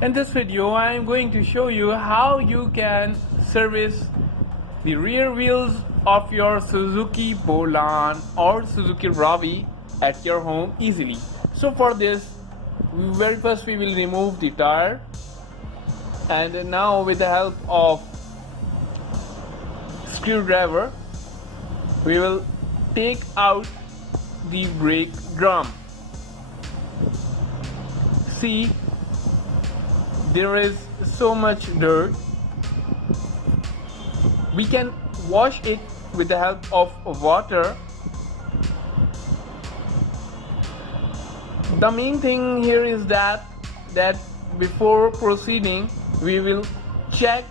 In this video, I am going to show you how you can service the rear wheels of your Suzuki Bolan or Suzuki Ravi at your home easily. So for this, very first we will remove the tire, and now with the help of screwdriver, we will take out the brake drum. See, there is so much dirt. We can wash it with the help of water. The main thing here is that before proceeding, we will check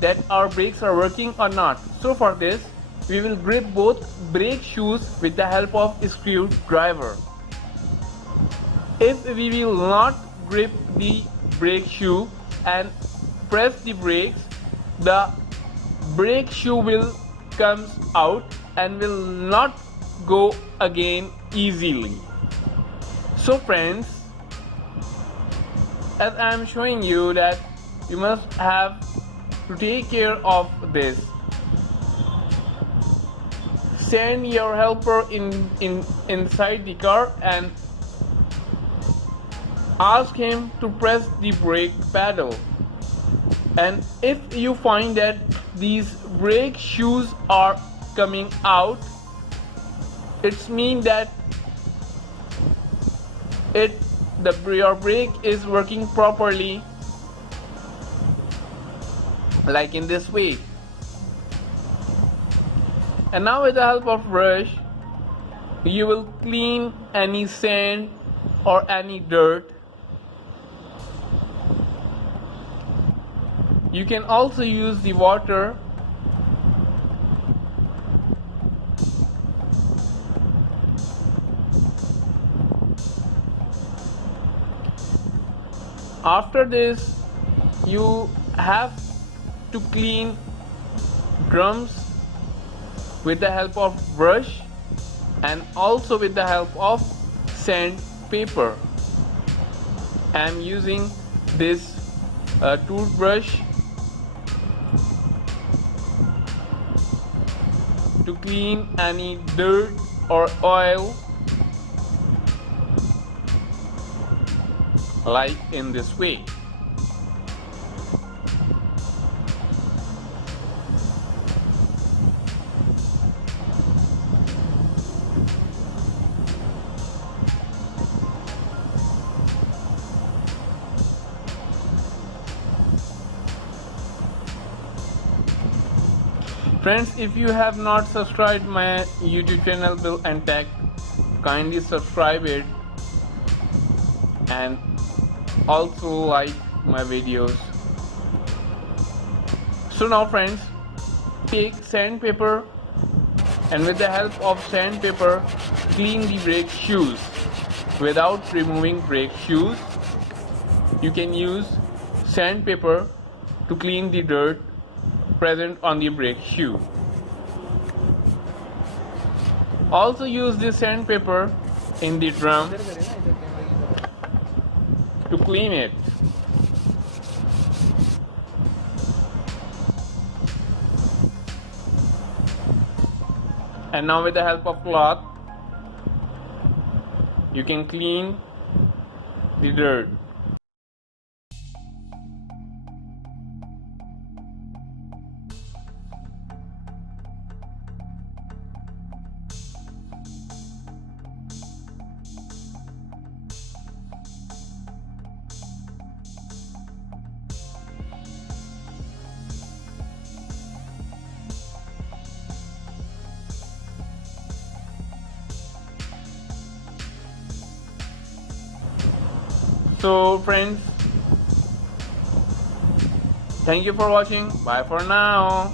that our brakes are working or not. So for this, we will grip both brake shoes with the help of a screwdriver. If we will not grip the brake shoe and press the brakes, the brake shoe will come out and will not go again easily. So friends, as I am showing you that you must have to take care of this. Send your helper inside the car and ask him to press the brake pedal. And if you find that these brake shoes are coming out, it means that your brake is working properly, like in this way. And now with the help of brush, you will clean any sand or any dirt. You can also use the water. After this, you have to clean drums with the help of brush and also with the help of sandpaper. I am using this toothbrush to clean any dirt or oil, like in this way. Friends, if you have not subscribed my YouTube channel Bilntec, kindly subscribe it and also like my videos. So now friends, take sandpaper and with the help of sandpaper clean the brake shoes. Without removing brake shoes, you can use sandpaper to clean the dirt present on the brake shoe. Also use this sandpaper in the drum to clean it. And now with the help of cloth, you can clean the dirt. So friends, thank you for watching. Bye for now.